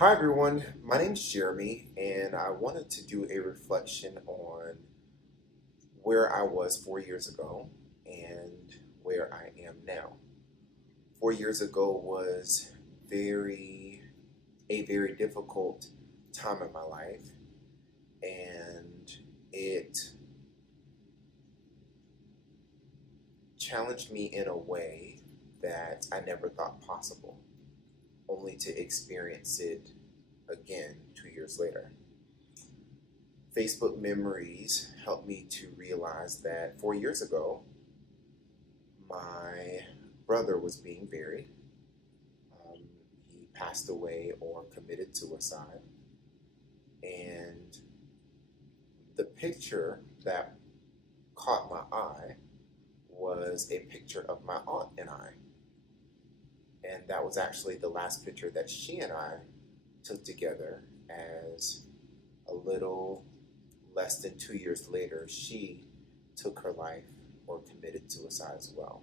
Hi everyone, my name's Jeremy, and I wanted to do a reflection on where I was 4 years ago and where I am now. 4 years ago was very a very difficult time in my life, and it challenged me in a way that I never thought possible, only to experience it again 2 years later. Facebook memories helped me to realize that 4 years ago, my brother was being buried. He passed away or committed suicide. And the picture that caught my eye was a picture of my aunt and I. And that was actually the last picture that she and I took together, as a little less than 2 years later, she took her life or committed suicide as well.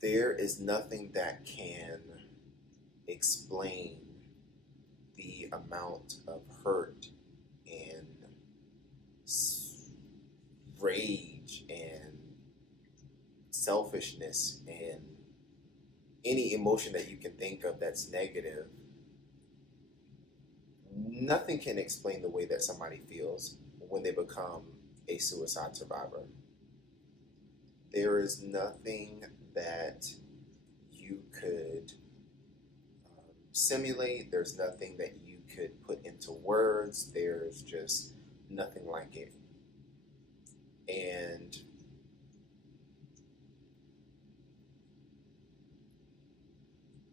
There is nothing that can explain the amount of hurt and rage and selfishness and any emotion that you can think of that's negative. Nothing can explain the way that somebody feels when they become a suicide survivor. There is nothing that you could simulate. There's nothing that you could put into words. There's just nothing like it. And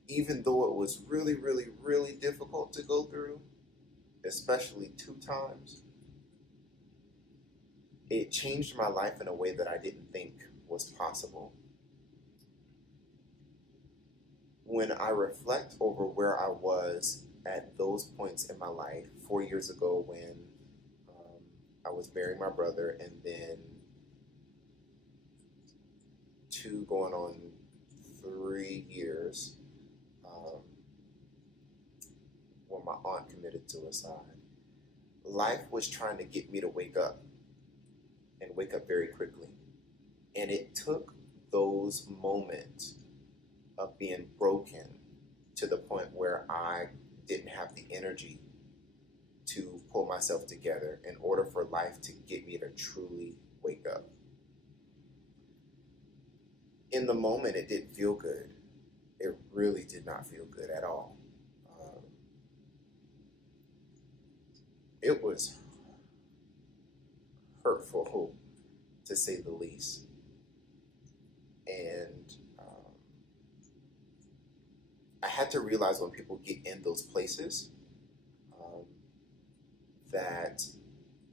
even though it was really, really, really difficult to go through, especially 2 times, it changed my life in a way that I didn't think was possible. When I reflect over where I was at those points in my life, 4 years ago when I was burying my brother, and then going on 3 years when my aunt committed suicide, life was trying to get me to wake up, and wake up very quickly. And it took those moments of being broken to the point where I didn't have the energy to pull myself together in order for life to get me to truly wake up. In the moment, it didn't feel good. It really did not feel good at all. It was hurtful, to say the least. And I had to realize when people get in those places that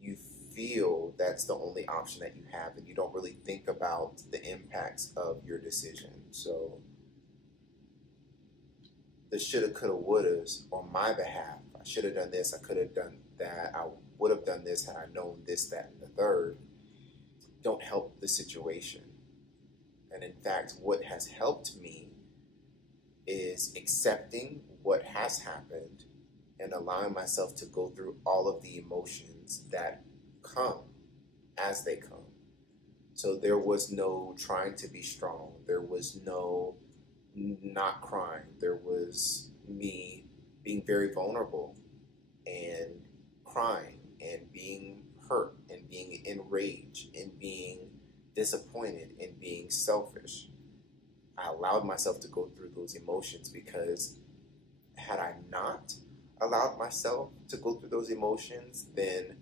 you feel that's the only option that you have, and you don't really think about the impacts of your decision. So the shoulda, coulda, wouldas on my behalf. I should have done this. I could have done that. I would have done this had I known this, that, and the third. Don't help the situation. And in fact, what has helped me is accepting what has happened and allowing myself to go through all of the emotions that come as they come. So there was no trying to be strong. There was no not crying. There was me being very vulnerable and crying and being hurt and being enraged and being disappointed and being selfish. I allowed myself to go through those emotions, because had I not allowed myself to go through those emotions, then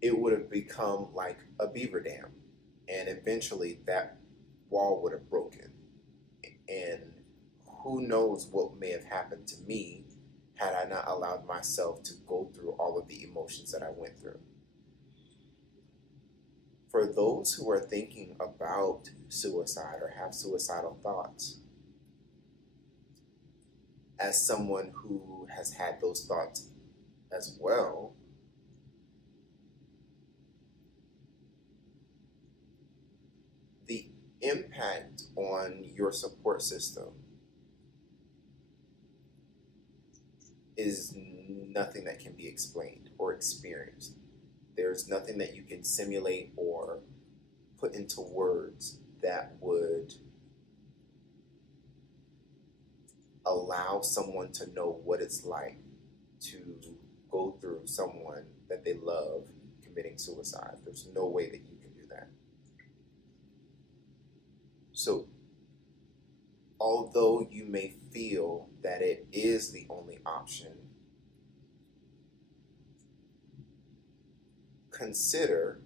it would have become like a beaver dam, and eventually that wall would have broken. And who knows what may have happened to me had I not allowed myself to go through all of the emotions that I went through. For those who are thinking about suicide or have suicidal thoughts, as someone who has had those thoughts as well, the impact on your support system is nothing that can be explained or experienced. There's nothing that you can simulate or put into words that would allow someone to know what it's like to go through someone that they love committing suicide. There's no way that you can do that. So, although you may feel that it is the only option, consider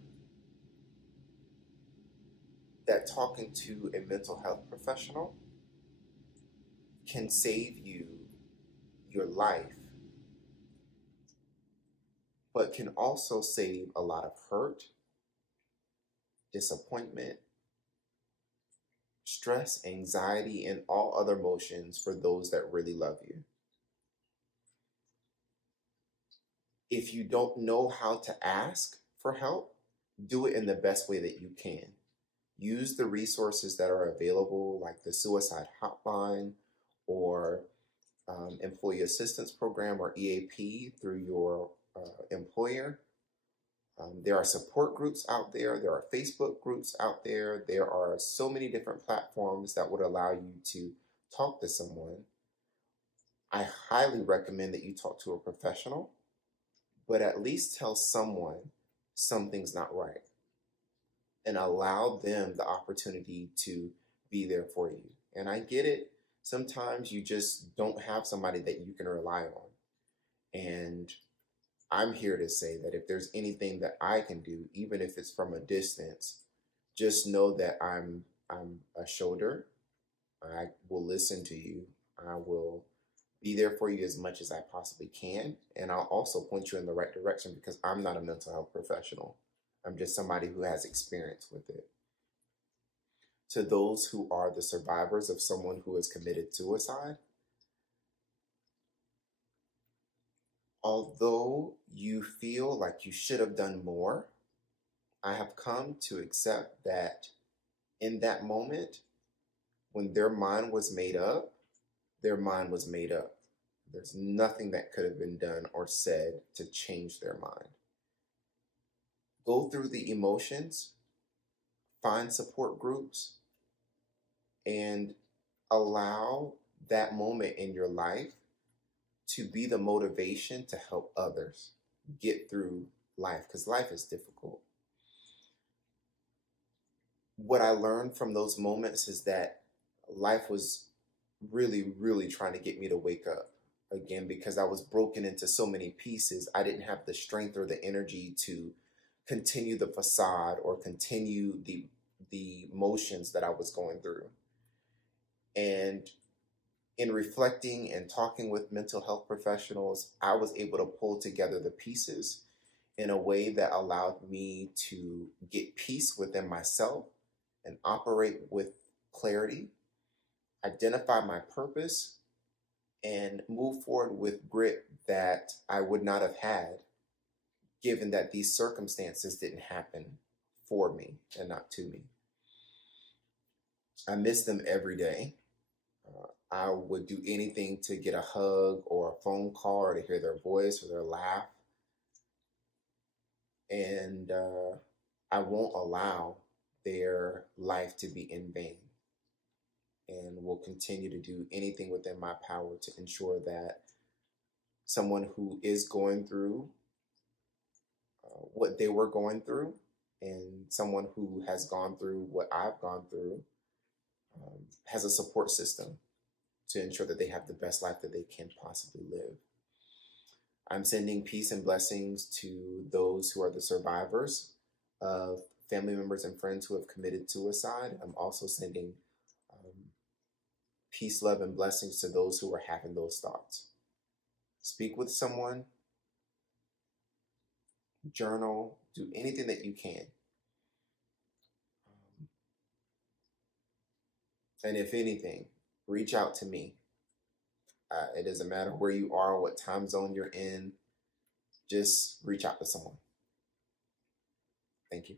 that talking to a mental health professional can save you your life, but can also save a lot of hurt, disappointment, stress, anxiety, and all other emotions for those that really love you. If you don't know how to ask for help, do it in the best way that you can. Use the resources that are available, like the suicide hotline or employee assistance program or EAP through your employer. There are support groups out there. There are Facebook groups out there. There are so many different platforms that would allow you to talk to someone. I highly recommend that you talk to a professional, but at least tell someone something's not right and allow them the opportunity to be there for you. And I get it. Sometimes you just don't have somebody that you can rely on. And I'm here to say that if there's anything that I can do, even if it's from a distance, just know that I'm a shoulder. I will listen to you. I will be there for you as much as I possibly can. And I'll also point you in the right direction because I'm not a mental health professional. I'm just somebody who has experience with it. To those who are the survivors of someone who has committed suicide, although you feel like you should have done more, I have come to accept that in that moment, when their mind was made up, their mind was made up. There's nothing that could have been done or said to change their mind. Go through the emotions, find support groups, and allow that moment in your life to be the motivation to help others get through life, because life is difficult. What I learned from those moments is that life was really, really trying to get me to wake up again, because I was broken into so many pieces. I didn't have the strength or the energy to continue the facade or continue the motions that I was going through. And in reflecting and talking with mental health professionals, I was able to pull together the pieces in a way that allowed me to get peace within myself and operate with clarity, identify my purpose, and move forward with grit that I would not have had given that these circumstances didn't happen for me and not to me. I miss them every day. I would do anything to get a hug or a phone call or to hear their voice or their laugh. And I won't allow their life to be in vain. And will continue to do anything within my power to ensure that someone who is going through what they were going through, and someone who has gone through what I've gone through, has a support system to ensure that they have the best life that they can possibly live. I'm sending peace and blessings to those who are the survivors of family members and friends who have committed suicide. I'm also sending peace, love, and blessings to those who are having those thoughts. Speak with someone, journal, do anything that you can. And if anything, reach out to me. It doesn't matter where you are, what time zone you're in, just reach out to someone. Thank you.